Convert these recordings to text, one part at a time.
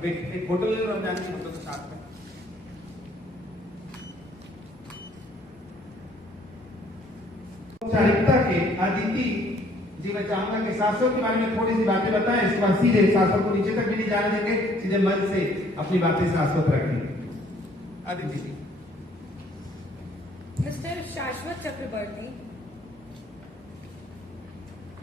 अब एक फोटो ले लो रमजान की फोटो के साथ में। औपचारिकता के अदिति जी मैं चाहूंगा कि शासक के बारे में थोड़ी सी बातें बताएं, इसके बाद सीधे शासक को नीचे तक भी नहीं जाने देंगे, सीधे मंच से अपनी बातें शाश्वत रखेंगे। अदिति जी। मिस्टर शाश्वत चक्रवर्ती,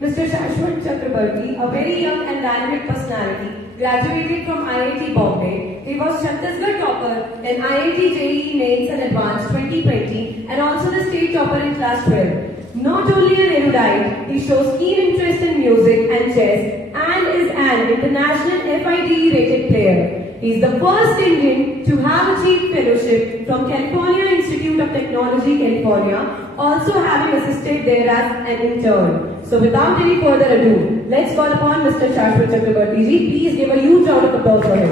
Mr. Shashwat Chakrabarti, a very young and dynamic personality, graduated from IIT Bombay. He was Chhattisgarh topper in IIT JEE Mains and Advanced 2020 and also the state topper in class 12. Not only an erudite, he shows keen interest in music and chess and is an international FIDE rated player. He is the first Indian to have achieved fellowship from California Institute of Technology, California, also having assisted there as an intern. So without any further ado, let's call upon Mr. Shashwat Chakrabarti ji. Please give a huge round of applause for him.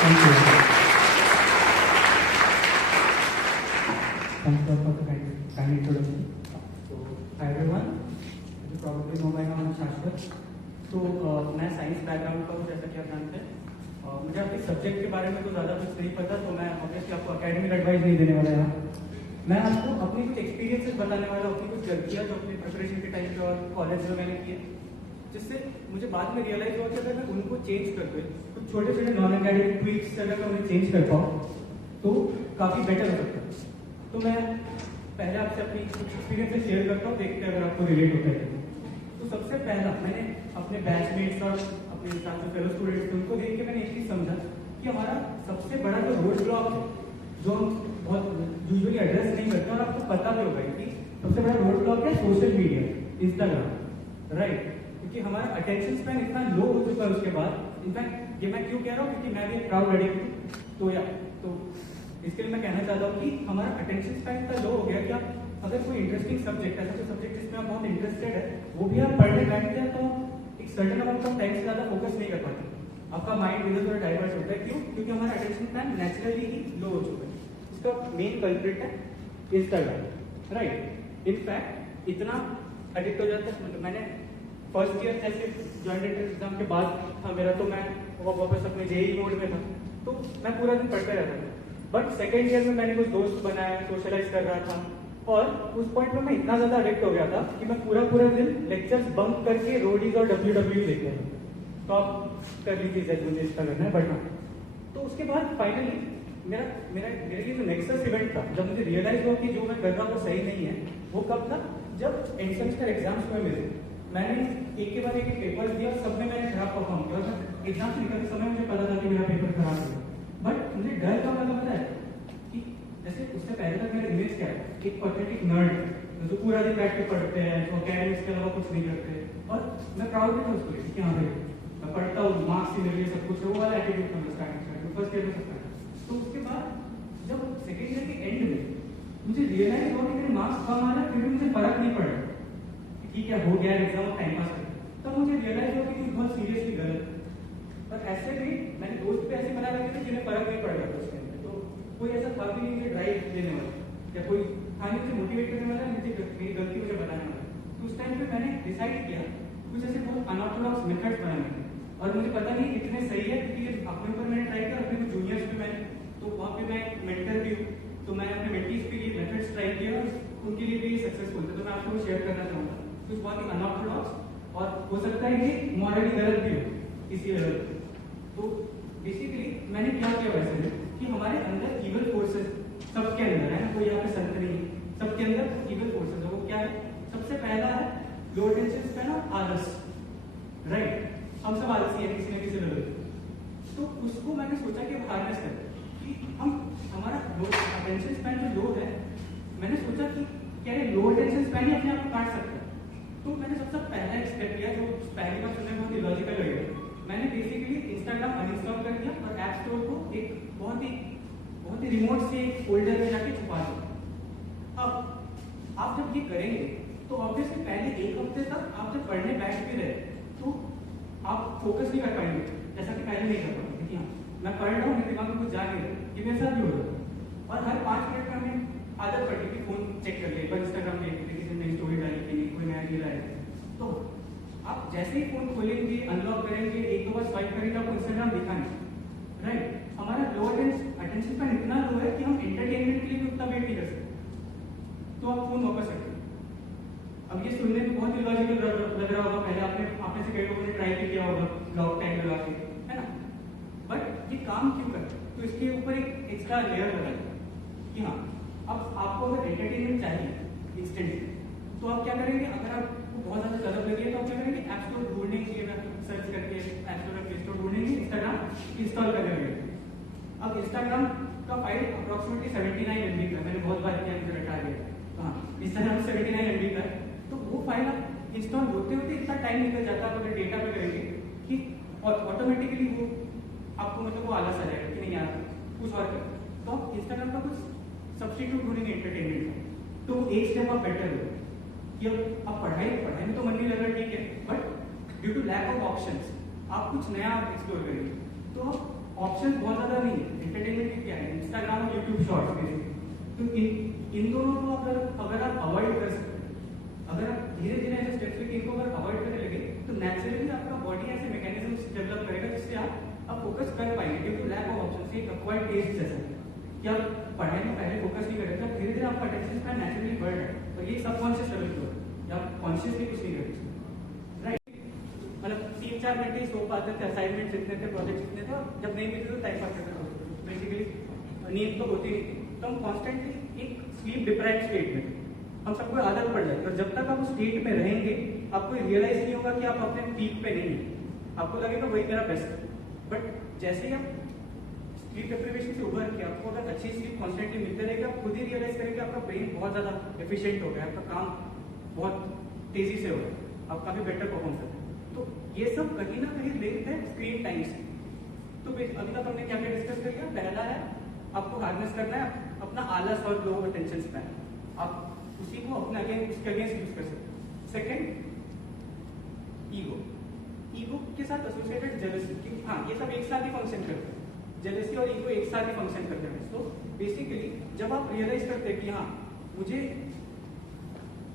Thank you. Thanks for the kind introduction. So, hi everyone. You probably know my name is Shashwat. तो मैं science background का हूँ, जैसा कि आप जानते हैं। मुझे अपने सब्जेक्ट के बारे में तो ज़्यादा कुछ नहीं पता, तो मैं ऑब्वियसली आपको एकेडमिक एडवाइस नहीं देने वाला यहाँ। मैं आपको अपनी कुछ एक्सपीरियंसेस बताने वाला हूँ, अपनी कुछ गलतियाँ जो अपनी प्रिपरेशन के टाइम पे और कॉलेज में मैंने किए, जिससे मुझे बाद में रियलाइज हुआ कि अगर मैं उनको चेंज कर दूँ, कुछ छोटे छोटे नॉन एकेडमिक ट्वीक्स अगर मैं उन्हें चेंज कर पाऊँ तो काफ़ी बेटर हो सकता है। तो मैं पहले आपसे अपनी कुछ एक्सपीरियंसेस शेयर करता हूँ, देखते हैं अगर आपको रिलेट होता है। तो सबसे पहला मैंने अपने बैचमेट्स और अपने साथ जो फेलो स्टूडेंट्स थे उनको देख के मैंने एक चीज़ समझा कि हमारा सबसे बड़ा जो रोड ब्लॉक है, जो हम बहुत यूजुअली एड्रेस नहीं करते और आपको पता भी होगा कि सबसे बड़ा रोड ब्लॉक है सोशल मीडिया, इंस्टाग्राम, राइट। क्योंकि हमारा अटेंशन स्पैन इतना लो हो चुका है उसके बाद। इनफैक्ट ये मैं क्यों कह रहा हूँ, क्योंकि मैं भी एक प्राउड एडिक्ट हूँ। तो इसके लिए मैं कहना चाहता हूँ कि हमारा अटेंशन स्पैन इतना लो हो गया कि आप अगर कोई इंटरेस्टिंग सब्जेक्ट, ऐसा कोई सब्जेक्ट जिसमें आप बहुत इंटरेस्टेड है, वो भी आप पढ़ने बैठते हैं तो एक सर्टेन अमाउंट ऑफ टाइम से ज़्यादा फोकस नहीं कर पाते, आपका माइंड इधर उधर डाइवर्ट होता है। क्यों? क्योंकि हमारा अटेंशन स्पैन नेचुरली ही लो हो चुका है। इसका मेन कल्प्रिट है इंस्टाग्राम, राइट। इनफैक्ट इतना एडिक्ट हो जाता है, मतलब मैंने फर्स्ट ईयर जैसे जॉइंट एंट्रेंस एग्जाम के बाद था मेरा, तो मैं वापस अपने जेई मोड में था, तो मैं पूरा दिन पढ़ता रहता था। बट सेकेंड ईयर में मैंने कुछ दोस्त बनाया, सोशलाइज कर रहा था, और उस पॉइंट में मैं इतना ज्यादा एडिक्ट हो गया था कि मैं पूरा दिन लेक्चर्स बंक करके रोडीज और WWE देखता था। तो आप कर लीजिए जैसे मुझे इसका करना है, बढ़ना। तो उसके बाद फाइनली मेरे लिए जो नेक्सस इवेंट था, जब मुझे रियलाइज हुआ कि जो मैं कर रहा हूँ वो सही नहीं है, वो कब था? जब एंड सेमेस्टर एग्जाम्स में मिले, मैंने एक के बाद एक पेपर्स दिया और सब में मैंने खराब परफॉर्म किया। और एग्जाम से निकलते समय मुझे पता था कि मेरा पेपर खराब हुआ, बट मुझे डर का मतलब पता है कि जैसे उससे पहले तक मेरा इमेज क्या है, एक पैथेटिक नर्ड जो पूरा दिन बैठ के पढ़ते हैं, जो अकेडमिक्स के अलावा कुछ नहीं करते। और मैं प्राउड भी था उसको लेकर कि हाँ भाई मैं पढ़ता हूँ, मार्क्स ही मेरे लिए सब कुछ है, वो वाला एटीट्यूड था स्टार्टिंग फर्स्ट ईयर में सबका। तो उसके बाद जब सेकेंड ईयर के एंड में मुझे रियलाइज हुआ कि मेरे मार्क्स कम आ रहे हैं, फिर भी मुझे फर्क नहीं पड़ रहा, ठीक है हो गया एग्जाम टाइम पास कर। तब मुझे रियलाइज हुआ कि बहुत सीरियसली गलत। और ऐसे भी मैंने दोस्त पे ऐसे बना रखे थे जिन्हें फर्क नहीं पड़ रहा था उसके अंदर, तो कोई ऐसा था भी नहीं मुझे ड्राइव देने वाला या कोई था नहीं मुझे मोटिवेट करने वाला, मुझे मेरी गलती मुझे बताने वाला। तो उस टाइम पे मैंने डिसाइड किया कुछ ऐसे बहुत अनऑर्थोडॉक्स मेथड्स बनाने थे, और मुझे पता नहीं कितने सही है, क्योंकि अपने ऊपर मैंने ट्राई किया, अपने कुछ जूनियर्स पे मैंने, तो वहाँ पे मैं मेंटर भी हूँ, तो मैंने अपने मेंटीज के लिए मेथड्स ट्राई किया, उनके लिए भी सक्सेसफुल थे। तो मैं आपको शेयर करना चाहूँगा कुछ बहुत ही अनऑर्थोडॉक्स, और हो सकता है कि मॉरली गलत भी हो इसी लेवल पे। तो बेसिकली मैंने क्या किया वैसे में कि हमारे अंदर इवल फोर्सेस सबके अंदर है, कोई यहाँ पे संत नहीं, सबके अंदर इवल फोर्सेस है। वो क्या है? सबसे पहला है लो अटेंशन स्पैन और आलस, राइट। हम सब आलसी है किसी न किसी लेवल। तो उसको मैंने सोचा कि हार्नेस करें कि हम हमारा अटेंशन स्पैन जो लो है, मैंने सोचा कि क्या ये लो अटेंशन स्पैन ही अपने आप को काट सकता है। तो मैंने सबसे पहला एक स्टेप लिया, जो पहली बार सुनने में बहुत ही लॉजिकल लगेगा। मैंने बेसिकली इंस्टाग्राम अनइंस्टॉल कर दिया और ऐप स्टोर को एक बहुत ही रिमोट से एक फोल्डर में जाके छुपा दिया। अब आप जब ये करेंगे तो ऑब्वियसली पहले एक हफ्ते तक आप जब पढ़ने बैठ भी रहे तो आप फोकस नहीं कर पाएंगे, जैसा कि पहले नहीं कर पाएंगे कि हाँ मैं पढ़ रहा हूँ, मेरे दिमाग में कुछ जा नहीं रहा। ये मेरे साथ भी हो रहा है। और हर 5 मिनट में हमें आदत पड़ गई कि फोन चेक कर ले, पर इंस्टाग्राम देख ले, किसी नई स्टोरी डाली कि नहीं, कोई नया रील आया। तो आप जैसे ही फोन खोलेंगे, अनलॉक करेंगे, एक दो बार स्वाइप करेंगे, आपको इंस्टाग्राम दिखा नहीं, तो आप फोन वापस रखें। अब ये सुनने में बहुत इलॉजिकल लग रहा होगा, पहले आपने से कई लोगों ने ट्राई भी किया होगा लॉक टाइम लगा के, है ना, बट ये काम क्यों करता है? तो इसके ऊपर एक एक्स्ट्रा लेयर लगा कि हाँ, अब आपको अगर एंटरटेनमेंट चाहिए इंस्टेंटली, तो आप क्या करेंगे? अगर आपको बहुत ज्यादा तलब लगी है तो आप क्या करेंगे? ऐप स्टोर ढूंढने के लिए सर्च करके ऐप स्टोर प्ले स्टोर ढूंढेंगे, इंस्टाग्राम इंस्टॉल कर लेंगे। अब इंस्टाग्राम का फाइल अप्रोक्सीमेटली 79 MB का, मैंने बहुत बार किया, मुझे रटा गया। हाँ, इंस्टाग्राम 79 MB का, तो वो फाइल आप इंस्टॉल होते होते इतना टाइम निकल जाता है, अगर डेटा पे करेंगे कि और ऑटोमेटिकली वो आपको मतलब वो आलस आ जाएगा कि नहीं यार कुछ और कर, तो आप इंस्टाग्राम का कुछ सब्स्टिट्यूट ढूंढेंगे एंटरटेनमेंट का। तो एक स्टेप आप बेटर हो कि अब पढ़ाई में तो मन नहीं लग रहा, ठीक है, but due to lack of options आप कुछ नया एक्सप्लोर करेंगे। तो ऑप्शंस बहुत ज्यादा नहीं है, एंटरटेनमेंट की क्या है? इंस्टाग्राम और यूट्यूब शॉर्ट्स बेसिकली। तो इन दोनों को अगर आप अवॉइड कर सकते हैं, अगर आप धीरे धीरे ऐसे स्टेप्स लेके इनको अगर अवॉइड करने लगे, तो नेचुरली आपका बॉडी ऐसे मैकेनिज्म डेवलप करेगा जिससे आप फोकस कर पाएंगे। Due to lack of options, एक एक्वायर्ड टेस्ट जैसा कि आप पढ़ाई में पहले फोकस नहीं करें, तो धीरे धीरे आपका अटेंशन स्पैन नेचुरली बढ़ रहा है, और ये सबकॉन्शियस लेवल पे है, आप कॉन्शियसली कुछ नहीं करते, राइट? मतलब 3-4 घंटे सो पाते थे, असाइनमेंट जितने थे, प्रोजेक्ट जितने थे, और जब नहीं मिलते तो टाइम पास करते थे, बेसिकली नींद तो होती नहीं थी, तो हम कॉन्स्टेंटली एक स्लीप डिप्राइव्ड स्टेट में, हम सबको आदत पड़ जाती है, और जब तक आप उस स्टेट में रहेंगे आपको रियलाइज नहीं होगा कि आप अपने पीक पे नहीं है, आपको लगेगा वही मेरा बेस्ट है। बट जैसे ही आप स्लीप डिप्रिवेशन से उभर के आपको अगर अच्छी स्लीप कॉन्स्टेंटली मिलते रहेगी, आप खुद ही रियलाइज करेंगे आपका ब्रेन बहुत ज्यादा एफिशिएंट हो गया, आपका काम बहुत तेजी से हो गया, आप काफी बेटर परफॉर्म करते हैं। तो ये सब कहीं ना कहीं लिंक्ड है स्क्रीन टाइम से। तो अभी तक हमने क्या क्या डिस्कस कर लिया? पहला है आपको हार्नेस करना है अपना आलस और लो अटेंशन स्पैन, आप उसी को अपने उसके अगेंस्ट यूज कर सकते हैं। सेकेंड, ईगो के साथ एसोसिएटेड जेलसी, हाँ ये सब एक साथ ही फंक्शन करते हैं, जेलसी और ईगो एक साथ ही फंक्शन करते हैं। तो बेसिकली जब आप रियलाइज करते हैं कि हाँ मुझे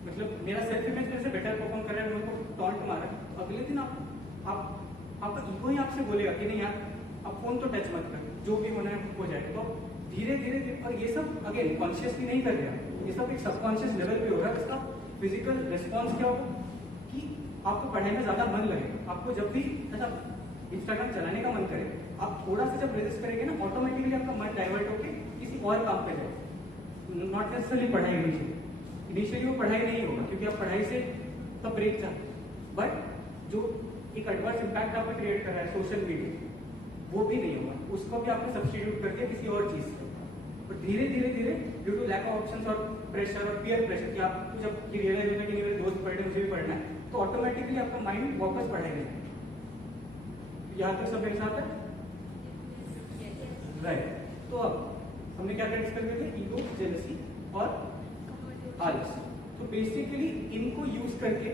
मतलब मेरा सेल्फ इमेज मेरे से बेटर परफॉर्म कर रहा है, मेरे को टॉन्ट मारा, अगले दिन आपका ईगो ही आपसे बोलेगा कि नहीं यार आप फोन तो टच मत कर, जो भी होना है हो जाए। तो धीरे धीरे, और ये सब अगेन कॉन्शियसली नहीं कर रहे, ये सब एक सबकॉन्शियस लेवल पे हो रहा है। इसका फिजिकल रिस्पॉन्स क्या होगा कि आपको पढ़ने में ज्यादा मन लगेगा, आपको जब भी ऐसा इंस्टाग्राम चलाने का मन करे, आप थोड़ा सा जब रेजिस्ट करेंगे ना, ऑटोमेटिकली आपका मन डाइवर्ट होकर किसी और काम पे जाएगा, नॉट नेसेसरली पढ़ाई इनिशियली वो पढ़ाई नहीं होगा क्योंकि आप पढ़ाई से तो ब्रेक चाहते हैं, बट जो एक एडवर्स इम्पैक्ट आपको क्रिएट कर रहा है सोशल मीडिया, वो भी नहीं होगा, उसको भी आपने सब्स्टिट्यूट कर दिया किसी और चीज से। और धीरे धीरे due to lack of options और प्रेशर और पीयर प्रेशर कि आपको जब रियलाइज होगा कि मेरे दोस्त पढ़ रहे मुझे भी पढ़ना है, तो ऑटोमेटिकली आपका माइंड वापस पढ़ाई जाएगा। यहाँ तक सब मेरे साथ है, राइट? तो अब हमने क्या क्या डिस्कस किया? ईगो, जेलसी और आलस। तो बेसिकली इनको यूज करके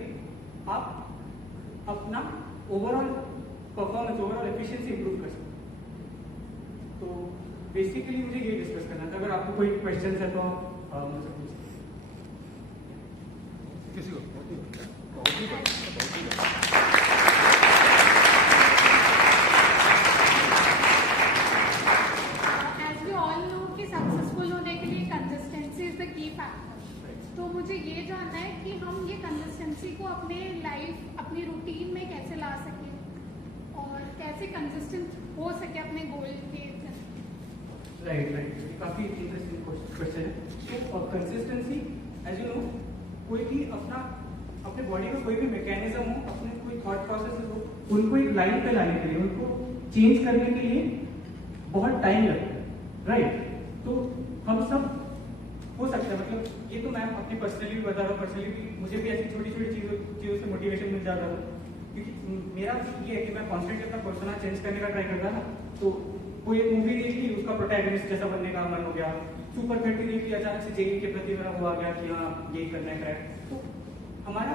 आप अपना overall performance, overall efficiency improve कर सकते हैं। तो बेसिकली मुझे ये डिस्कस करना था। अगर आपको कोई क्वेश्चन है तो मुझसे पूछ किसी को As we all know कि सक्सेसफुल होने के लिए consistency is the key factor. तो मुझे ये जानना है कि हम ये कंसिस्टेंसी को अपने लाइफ, अपनी रूटीन में कैसे ला सकें और कैसे कंसिस्टेंट हो सके अपने गोल के। राइट, काफी इंटरेस्टिंग क्वेश्चन है। तो कंसिस्टेंसी एज यू नो, कोई भी अपने बॉडी का कोई भी मैकेनिज्म हो, अपने कोई थॉट प्रोसेस हो, उनको एक लाइन पे लाने के लिए, उनको चेंज करने के लिए बहुत टाइम लगता है, राइट? तो हम सब हो सकता है, मतलब ये तो मैं अपनी पर्सनली भी बता रहा हूँ, पर्सनली भी मुझे भी ऐसी छोटी छोटी चीजों से मोटिवेशन मिल जाता है, क्योंकि मेरा ये है कि मैं कॉन्स्टेंटली अपना पर्सोना चेंज करने का ट्राई करता था। तो कोई एक मूवी देख ली, उसका प्रोटैगनिस्ट जैसा बनने का मन हो गया, सुपर 30 देख ली, अचानक से जेई के प्रति मेरा हुआ गया कि हाँ ये करना है। तो हमारा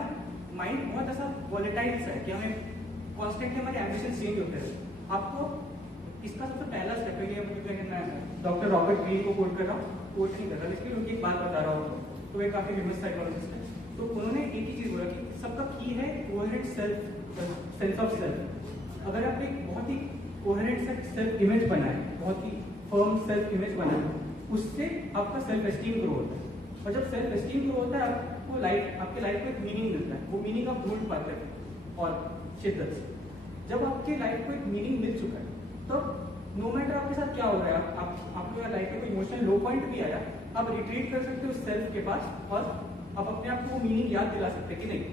माइंड बहुत ऐसा वॉलेटाइल सा है कि हमें कॉन्स्टेंटली हमारे एम्बिशन चेंज होते हैं। आपको इसका सबसे पहला स्टेप है, मैं डॉक्टर रॉबर्ट ग्रीन को कोट कर रहा हूँ, कोट नहीं कर रहा, लेकिन उनकी एक बात बता रहा हूँ। तो वे काफी फेमस साइकोलॉजिस्ट है। तो उन्होंने एक ही चीज बोला कि सबका की है कोहेरेंट सेंस ऑफ सेल्फ। अगर आप एक बहुत ही कोहेरेंट सेल्फ इमेज बनाए, बहुत ही फर्म सेल्फ इमेज बनाए, उससे आपका सेल्फ एस्टीम ग्रो होता है। और जब सेल्फ एस्टीम ग्रो होता है आपको आपके लाइफ में एक मीनिंग मिलता है, वो मीनिंग आप ढूंढ पाते हैं और शिद्दत से। जब आपके लाइफ को एक मीनिंग मिल चुका है तो नो मैटर आपके साथ क्या हो रहा है, आपको लाइफ में कोई इमोशनल लो पॉइंट भी आया, आप रिट्रीट कर सकते हो उस सेल्फ के पास और आप अपने आप को वो मीनिंग याद दिला सकते हैं कि नहीं,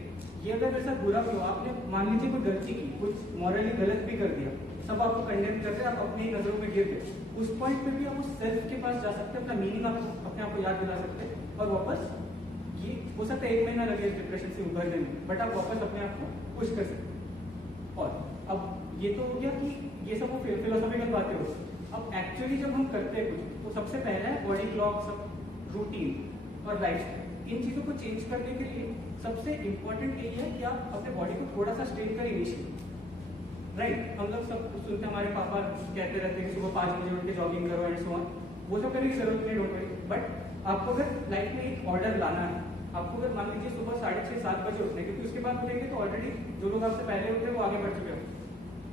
ये अगर मेरे साथ बुरा भी हो, आपने मान लीजिए कोई गलती की, कुछ मॉरली गलत भी कर दिया, सब आपको कंडेम कर रहे हैं, आप अपनी नजरों में गिर गए, उस पॉइंट पे भी आप उस सेल्फ के पास जा सकते हैं, अपना मीनिंग आप अपने आप को याद दिला सकते हैं और वापस, ये हो सकता है 1 महीना लगे इस डिप्रेशन से उभरने में, बट आप वापस अपने आप को पुश कर सकते हैं। और अब ये तो हो गया कि ये सब वो फिलोसॉफिकल बातें हो, अब एक्चुअली जब हम करते हैं कुछ तो सबसे पहले है बॉडी क्लॉक, सब रूटीन और लाइफस्टाइल, इन चीजों को चेंज करने के लिए सबसे इंपॉर्टेंट यही है कि आप अपने बॉडी को थोड़ा सा स्ट्रेन करें इनिशियली, राइट। हम लोग सब सुनते हैं, हमारे पापा कहते रहते हैं कि सुबह 5 बजे उठ के जॉगिंग करो एंड सो ऑन, वो सब करने की जरूरत नहीं, डोंट वरी। बट आपको अगर लाइफ में एक ऑर्डर लाना है, आपको अगर मान लीजिए सुबह 6:30-7 बजे उठने, क्योंकि उसके बाद उठेंगे तो ऑलरेडी जो लोग आपसे पहले उठे वो आगे बढ़ चुके हैं,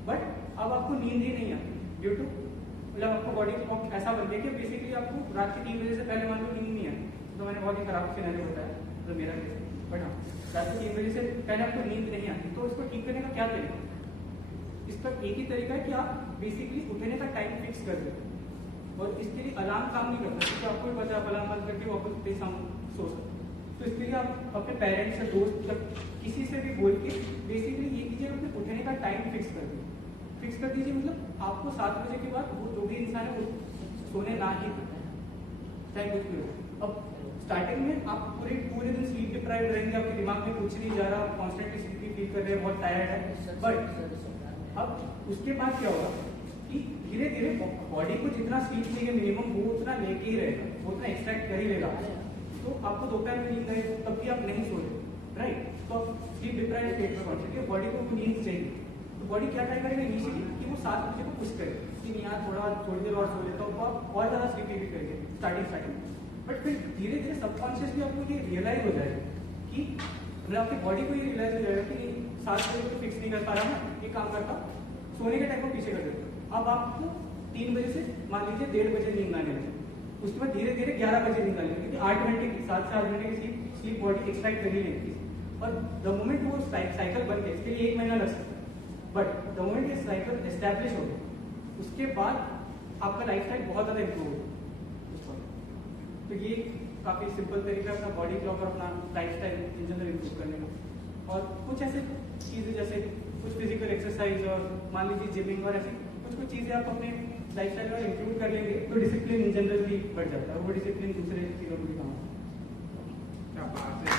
बट अब आपको नींद ही नहीं आती ड्यू टू, मतलब आपको बॉडी क्लॉक ऐसा बन गया कि बेसिकली आपको रात के 3 बजे से पहले मान लो नींद नहीं आती, तो मैंने बहुत ही खराब सिनेरियो बताया तो मेरा केस, बट हाँ रात के 3 बजे से पहले आपको नींद नहीं आती, तो इसको ठीक करने का क्या तरीका? इसका एक ही तरीका है कि आप बेसिकली उठने का टाइम फिक्स कर देते और इसके लिए अलार्म काम नहीं करता, क्योंकि आपको भी पता है अलार्म बंद करके वापस उठते ही सो सकते, तो इसके लिए आप अपने पेरेंट्स या दोस्त या किसी से भी बोल के बेसिकली ये कीजिए, अपने उठने का टाइम फिक्स कर दीजिए, फिक्स कर दीजिए, मतलब आपको 7 बजे के बाद वो जो भी इंसान है वो सोने ना ही चाहे कुछ भी हो। अब स्टार्टिंग में आप पूरे दिन स्लीप डिप्राइव्ड रहेंगे, आपके दिमाग में कुछ नहीं जा रहा, आप कॉन्स्टेंटली स्लीपी फील कर रहे हैं, बहुत टायर्ड है, बट अब उसके बाद क्या होगा कि धीरे धीरे बॉडी को जितना स्लीप चाहिए मिनिमम वो उतना लेके ही रहेगा, वो उतना एक्सट्रैक्ट कर ही लेगा, तो आपको दोपहर में नींद आए तब भी आप नहीं सो रहे, राइट, तो आप स्लीप डिप्राइव्ड स्टेट में पहुंच चुके, बॉडी को नींद चाहिए, तो बॉडी क्या ट्राई करेगा इनिशियली कि वो 7 बजे को पुश करे कि नहीं यार थोड़ी देर और सो लेता हूँ, तो आप और ज्यादा स्लीपी भी करेंगे स्टार्टिंग, बट फिर धीरे धीरे सबकॉन्शियसली आपको ये रियलाइज हो जाएगा कि मतलब आपकी बॉडी को ये रियलाइज हो जाएगा कि 7 बजे को फिक्स नहीं कर पा रहा ना, ये काम करता सोने के टाइम को पीछे कर देता, अब आपको 3 बजे से मान लीजिए 1:30 बजे नींद आने लगे, उसके बाद धीरे धीरे 11 बजे नींद आने लगी, क्योंकि 8 घंटे की 7 से 8 घंटे की स्लीप बॉडी एक्सट्रैक्ट कर ही लेती है, और द मोमेंट वो साइकिल बन गया, इसके लिए 1 महीना लग सकता है, बट द मोमेंट ये साइकिल एस्टैब्लिश हो गया उसके बाद आपका लाइफस्टाइल बहुत ज्यादा इंप्रूव होगा। तो ये काफी सिंपल तरीका है अपना बॉडी क्लॉक और अपना लाइफस्टाइल इन जनरल इंप्रूव करने का, और कुछ ऐसे चीजें जैसे कुछ फिजिकल एक्सरसाइज और मान लीजिए जिमिंग और ऐसी कुछ चीजें आप अपने लाइफस्टाइल में इंक्लूड कर लेंगे तो डिसिप्लिन इन जनरल भी बढ़ जाता है, और वो डिसिप्लिन दूसरे चीजों में भी काम आता है।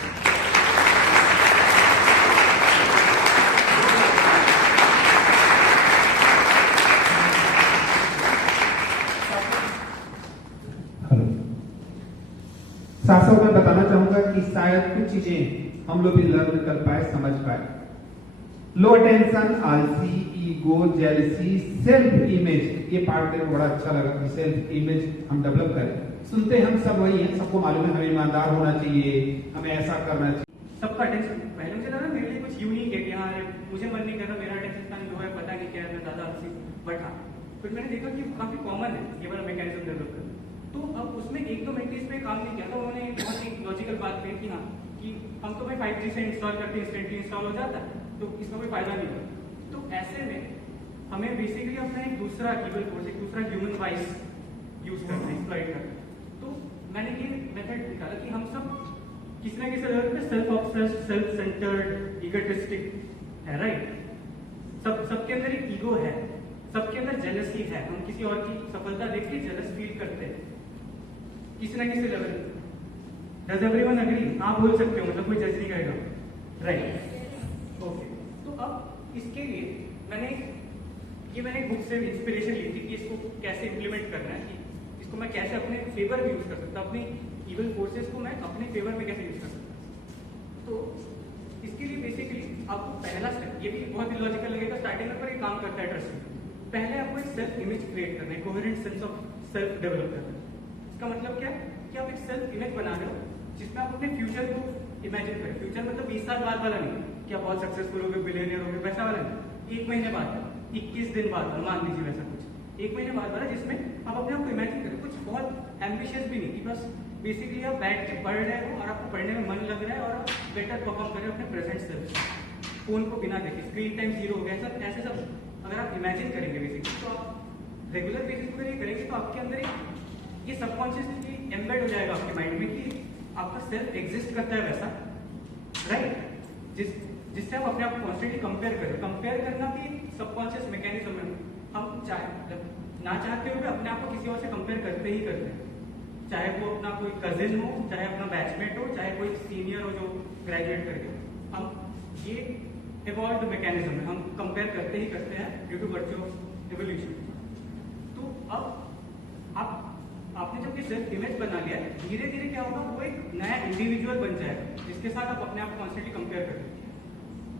साथ साथ मैं बताना चाहूंगा कि शायद कुछ चीजें हम लोग भी लर्न कर पाए, समझ पाए। लो अटेंशन, आलसी, ईगो, जेलसी, सेल्फ इमेज, ये पार्ट मेरे को बड़ा अच्छा लगा कि सेल्फ इमेज हम डेवलप करें। सुनते हम सब वही हैं, सबको मालूम है हमें ईमानदार होना चाहिए, हमें ऐसा करना चाहिए, सबका अटेंशन पहले मुझे लगा मेरे लिए कुछ यूनिक है कि हाँ मुझे मन नहीं कर रहा, मेरा अटेंशन स्पैन जो है पता नहीं क्या है, मैं ज्यादा आलसी, बट हाँ फिर मैंने देखा कि काफी कॉमन है ये वाला मैकेनिज्म डेवलप करना। तो अब उसमें 1-2 मेंटीज पे काम नहीं किया, तो उन्होंने बहुत ही लॉजिकल बात कही कि हाँ कि हम तो भाई 5G से इंस्टॉल करके इंस्टेंटली इंस्टॉल हो जाता है, तो इसका कोई फायदा नहीं होता। तो ऐसे में हमें बेसिकली अपना एक दूसरा ईवल फोर्स, एक दूसरा ह्यूमन वॉइस यूज करना है, एक्सप्लॉइट करना है। तो मैंने ये मेथड निकाला कि हम सब किसी ना किसी लेवल पे सेल्फ ऑब्सेस्ड, सेल्फ सेंटर्ड, इगोटिस्टिक है, राइट। सबके अंदर एक ईगो है, सबके अंदर जेलसी है, हम किसी और की सफलता देख के जेलस फील करते हैं किसी ना किसी लेवल पे। Does everyone agree? आप बोल सकते हो, मतलब कोई जज नहीं करेगा, राइट। ओके, तो अब इसके लिए मैंने एक बुक से इंस्पिरेशन ली थी कि इसको कैसे इंप्लीमेंट करना है, कि इसको मैं कैसे अपने फेवर में यूज कर सकता, अपने इवल फोर्सेस को मैं अपने फेवर में कैसे यूज कर सकता। तो इसके लिए बेसिकली आपको पहला स्टेप, ये भी बहुत ही लॉजिकल लगेगा स्टार्टिंग में, पर ये काम करता है ट्रस्ट। पहले आपको एक सेल्फ इमेज क्रिएट करना है, coherent sense of self develop करना है। इसका मतलब क्या है कि आप एक सेल्फ इमेज बना रहे हो जिसमें आप अपने फ्यूचर को इमेजिन करें। फ्यूचर मतलब 20 साल बाद वाला नहीं कि आप बहुत सक्सेसफुल हो गए, बिलियनियर हो गए, वैसा वाला नहीं। 1 महीने बाद, 21 दिन बाद, मान लीजिए वैसा कुछ 1 महीने बाद वाला, जिसमें आप अपने आप को इमेजिन करें। कुछ बहुत एम्बिशियस भी नहीं कि बस बेसिकली आप बैठ के पढ़ रहे हो और आपको पढ़ने में मन लग रहा है और आप बेटर परफॉर्म कर रहे हो अपने प्रेजेंट सेल्फ। फोन को बिना देखे स्क्रीन टाइम 0 हो गया, सब ऐसे सब अगर आप इमेजिन करेंगे बेसिकली, तो आप रेगुलर बेसिस पर ये करेंगे तो आपके अंदर ये सबकॉन्शियसली एम्बेड हो जाएगा आपके माइंड में कि आपका सेल्फ एग्जिस्ट करता है वैसा, राइट? जिससे हम अपने आप को कॉन्स्टेंटली कंपेयर करना भी सबकॉन्शियस मैकेनिज्म है। हम ना चाहते हुए अपने आप को किसी और से कंपेयर करते ही करते हैं, चाहे वो अपना कोई कजिन हो, चाहे अपना बैचमेट हो, चाहे कोई सीनियर हो जो ग्रेजुएट करके। हम ये इवॉल्व्ड मैकेनिज्म है, हम कंपेयर करते ही करते हैं due to virtue of evolution. तो अब आपने जब ये सेल्फ इमेज बना लिया, धीरे धीरे क्या होगा, वो एक नया इंडिविजुअल बन जाएगा जिसके साथ आप अपने आप को कॉन्स्टेंटली कंपेयर करते हैं।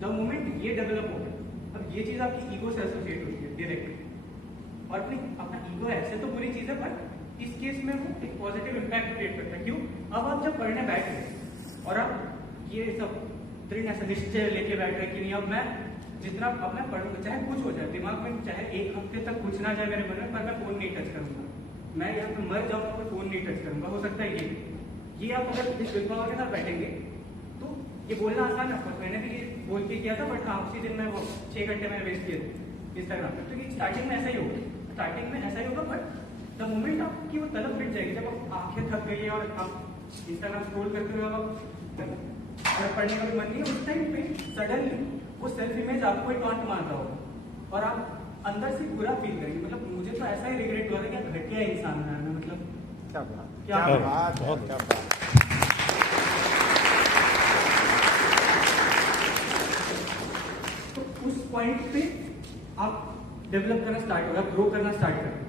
द मोमेंट ये डेवलप हो गया, अब ये चीज आपकी ईगो से एसोसिएट होती है डायरेक्टली, और अपना ईगो ऐसे तो बुरी चीज है, बट इस केस में वो एक पॉजिटिव इम्पैक्ट क्रिएट करता है। क्यों? अब आप जब पढ़ने बैठ गए और आप ये सब दृढ़ ऐसा निश्चय लेके बैठ गए कि नहीं अब मैं जितना अब मैं पढ़ूंगा, चाहे कुछ हो जाए दिमाग में, चाहे 1 हफ्ते तक कुछ ना जाए मेरे मन में, पर मैं फोन नहीं टच करूंगा, मैं यहाँ पे मर जाऊंगा पर फोन नहीं टच करूंगा। हो सकता है ये आप अगर इस विल पावर के साथ बैठेंगे तो ये बोलना आसान है, मैंने भी ये बोल के किया था, बट हाँ उसी दिन में वो 6 घंटे मैंने वेस्ट किए थे इंस्टाग्राम पे। तो स्टार्टिंग में ऐसा ही होगा, बट द मोमेंट आपकी वो तलब मिट जाएगी, जब आप आंखें थक गई है और आप इंस्टाग्राम स्क्रॉल करते हुए और पढ़ने का भी मन नहीं है, उस टाइम पे सडनली वो सेल्फ इमेज आपको एक टॉन्ट मारता होगा और आप अंदर से बुरा फील करेंगे। मतलब मुझे तो ऐसा ही रिग्रेट हुआ था कि घटिया इंसान है मैं, मतलब क्या बात, बहुत क्या बात। तो उस पॉइंट पे आप डेवलप करना स्टार्ट होगा, ग्रो करना स्टार्ट करेंगे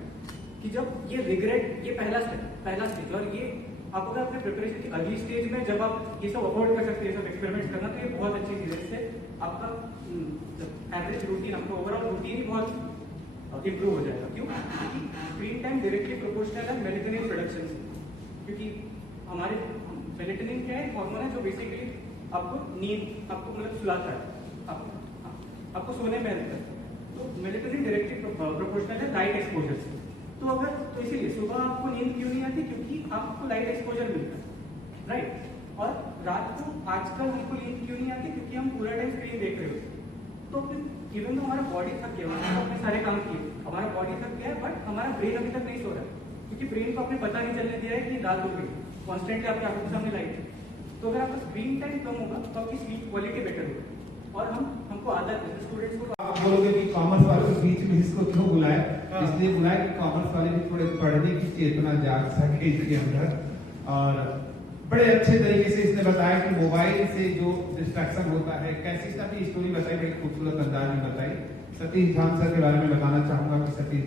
कि जब ये रिग्रेट, ये पहला स्टेज, और ये आप अगर अपने प्रिपरेशन की अगली स्टेज में जब आप ये सब अवॉइड कर सकते हैं, ये सब एक्सपेरिमेंट करना, तो ये बहुत अच्छी चीज है। इससे आपका एवरेज रूटीन, आपका ओवरऑल रूटीन ही बहुत इंप्रूव हो जाएगा। क्यों? क्योंकि स्क्रीन टाइम डायरेक्टली प्रोपोर्शनल है मेलेटोनिन प्रोडक्शन से, क्योंकि हमारे मेलेटोनिन क्या है, हार्मोन है जो बेसिकली आपको नींद, आपको मतलब सुलाता है, आपको सोने में रहता है। तो मेलेटोनिन डायरेक्टली प्रोपोर्शनल है लाइट एक्सपोजर से। तो इसीलिए सुबह आपको नींद क्यों नहीं आती? क्योंकि आपको लाइट एक्सपोजर मिलता है, राइट? और रात को आजकल हमको नींद क्यों नहीं आती? क्योंकि हम पूरा टाइम स्क्रीन देख रहे होते हैं। तो फिर इवन तो हमारा बॉडी थक गया, हमने अपने सारे काम किए, हमारा बॉडी थक गया है, बट हमारा ब्रेन अभी तक नहीं सो रहा है, क्योंकि ब्रेन को आपने पता नहीं चलने दिया है कि रात हो गई, कॉन्स्टेंटली आपके आंखों के सामने लाइट है। तो अगर आपका स्क्रीन टाइम कम होगा तो आपकी स्लीप क्वालिटी बेटर होगी। और हमको आदत है स्टूडेंट्स को, आप बोलोगे कि कॉमर्स वालों के बीच में इसको क्यों बुलाया? इसलिए बुलाया कि कॉमर्स वाले भी थोड़े पढ़ने की चेतना जाग सके इसके अंदर। और बड़े अच्छे तरीके से इसने बताया कि मोबाइल से जो डिस्ट्रैक्शन होता है, कैसी सभी स्टोरी बताई, बड़ी खूबसूरत अंदाज में बताई। सतीश झांसा के बारे में बताना चाहूंगा कि सतीश